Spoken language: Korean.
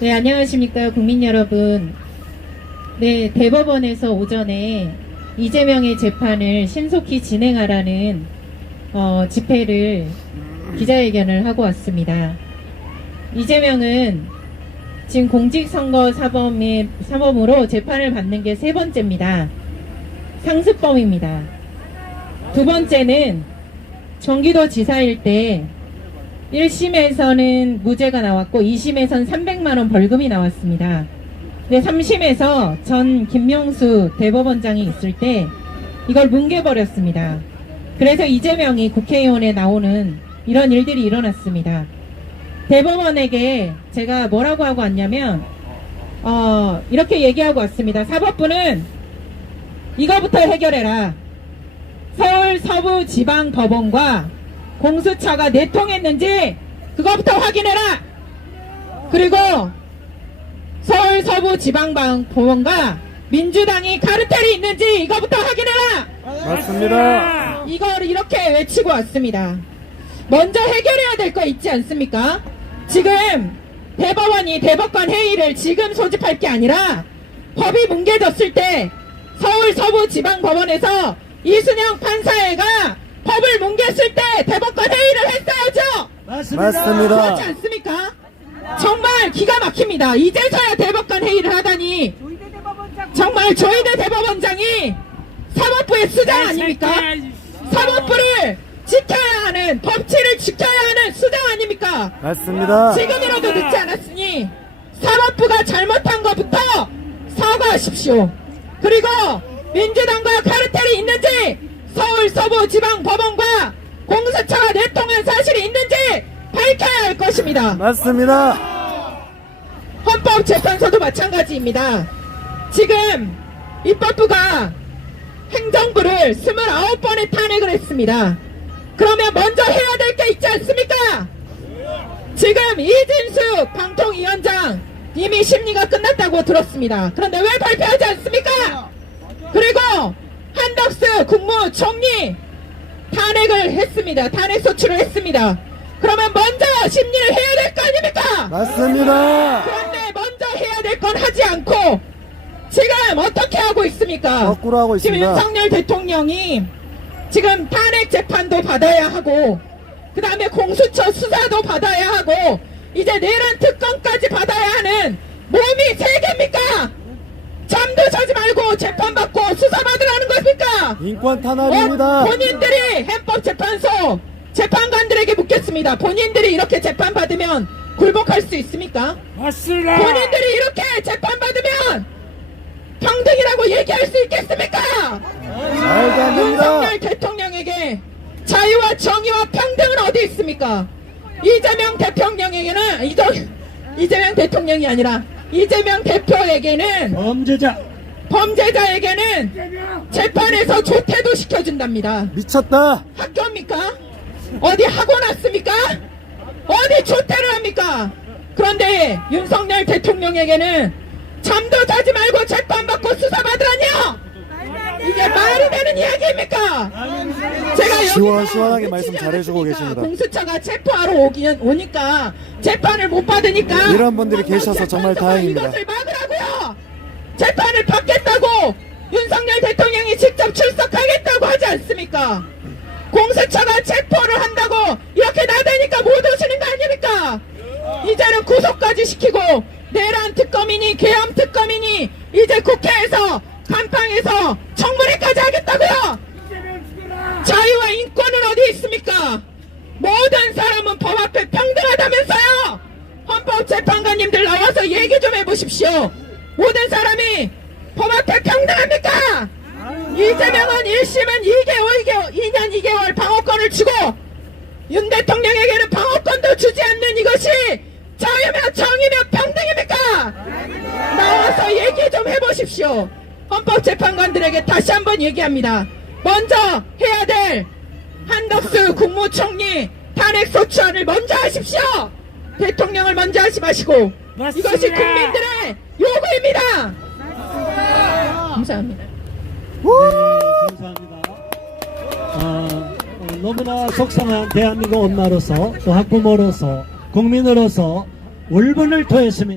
네, 안녕하십니까, 국민 여러분. 네, 대법원에서 오전에 이재명의 재판을 신속히 진행하라는 어, 집회를 기자회견을 하고 왔습니다. 이재명은 지금 공직선거 사범의 사범으로 재판을 받는 게 세 번째입니다. 상습범입니다. 두 번째는 경기도 지사일 때 1심에서는 무죄가 나왔고 2심에서는 300만 원 벌금이 나왔습니다. 근데 3심에서 전 김명수 대법원장이 있을 때 이걸 뭉개버렸습니다. 그래서 이재명이 국회의원에 나오는 이런 일들이 일어났습니다. 대법원에게 제가 뭐라고 하고 왔냐면 어, 이렇게 얘기하고 왔습니다. 사법부는 이거부터 해결해라. 서울 서부 지방 법원과 공수처가 내통했는지 그거부터 확인해라. 그리고 서울 서부 지방 법원과 민주당이 카르텔이 있는지 이거부터 확인해라. 맞습니다. 이걸 이렇게 외치고 왔습니다. 먼저 해결해야 될 거 있지 않습니까? 지금 대법원이 대법관 회의를 지금 소집할 게 아니라 법이 뭉개졌을 때 서울 서부 지방 법원에서 이순영 판사회가 법을 뭉갰을 때 대법관 회의를 했어야죠. 맞습니다. 그렇지 않습니까? 정말 기가 막힙니다. 이제서야 대법관 회의를 하다니 정말 조희대 대법원장이 사법부의 수장 아닙니까? 사법부를 지켜야 하는 법치를 지켜야 하는 수장 아닙니까? 맞습니다. 지금이라도 늦지 않았으니 사법부가 잘못한 것부터 사과하십시오. 그리고 민주당과 카르텔이 있는지 서울 서 부 지방 법원과 공수처가 내통한 사실이 있는지 밝혀야 할 것입니다. 맞습니다. 헌법재판소도 마찬가지입니다. 지금 입법부가 행정부를 29번의 탄핵을 했습니다. 그러면 먼저 해야 될 게 있지 않습니까? 지금 이진수 방통위원장 이미 심리가 끝났다고 들었습니다. 그런데 왜 발표하지 않습니까? 그리고 한덕수 국무총리 탄핵을 했습니다. 탄핵 소추를 했습니다. 그러면 먼저 심리를 해야 될 거 아닙니까? 맞습니다. 그런데 먼저 해야 될 건 하지 않고 지금 어떻게 하고 있습니까? 거꾸로 하고 지금 있습니다. 윤석열 대통령이 지금 탄핵 재판도 받아야 하고 그 다음에 공수처 수사도 받아야 하고 이제 내란 특검까지 받아야 하는 몸이 세 개입니까? 잠도 자지 말고 재판받고 수사받으라는 것입니까? 인권 탄압입니다. 어, 본인들이 헌법재판소 재판관들에게 묻겠습니다. 본인들이 이렇게 재판받으면 굴복할 수 있습니까? 맞습니다. 본인들이 이렇게 재판받으면 평등이라고 얘기할 수 있겠습니까? 윤석열 대통령에게 자유와 정의와 평등은 어디 있습니까? 이재명 대통령에게는 이재명 대통령이 아니라 이재명 대표에게는 범죄자. 범죄자에게는 재판에서 조퇴도 시켜준답니다. 미쳤다. 학교입니까? 어디 학원 왔습니까? 어디 조퇴를 합니까? 그런데 윤석열 대통령에게는 잠도 자지 말고 재판받고 수사받으라니요! 이게 말이 되는 이야기입니까? 제가 시원시원하게 말씀 잘해주고 계십니다. 공수처가 체포하러 오기, 오니까 재판을 못 받으니까 이런 분들이 계셔서 정말 다행입니다. 이것을 막으라고요! 재판을 받겠다고 윤석열 대통령이 직접 출석하겠다고 하지 않습니까? 공수처가 체포를 한다고 이렇게 나대니까 못 오시는 거 아닙니까? 이제는 구속까지 시키고 내란 특검이니 계엄 특검이니 이제 국회에서 간판에서 청문회까지 하겠다고요? 자유와 인권은 어디 있습니까? 모든 사람은 법 앞에 평등하다면서요? 헌법재판관님들 나와서 얘기 좀 해보십시오. 모든 사람이 법 앞에 평등합니까? 이재명은 1심은 2개월, 2개월, 2년 2개월 방어권을 주고 윤 대통령에게는 방어권도 주지 않는 이것이 자유며 정의며 평등입니까? 나와서 얘기 좀 해보십시오. 헌법재판관들에게 다시 한번 얘기합니다. 먼저 해야 될 한덕수 국무총리 탄핵 소추안을 먼저 하십시오. 대통령을 먼저 하지 마시고 맞습니다. 이것이 국민들의 요구입니다. 감사합니다. 감사합니다. 어, 어, 너무나 속상한 대한민국 엄마로서 또 학부모로서 국민으로서 울분을 토했습니다.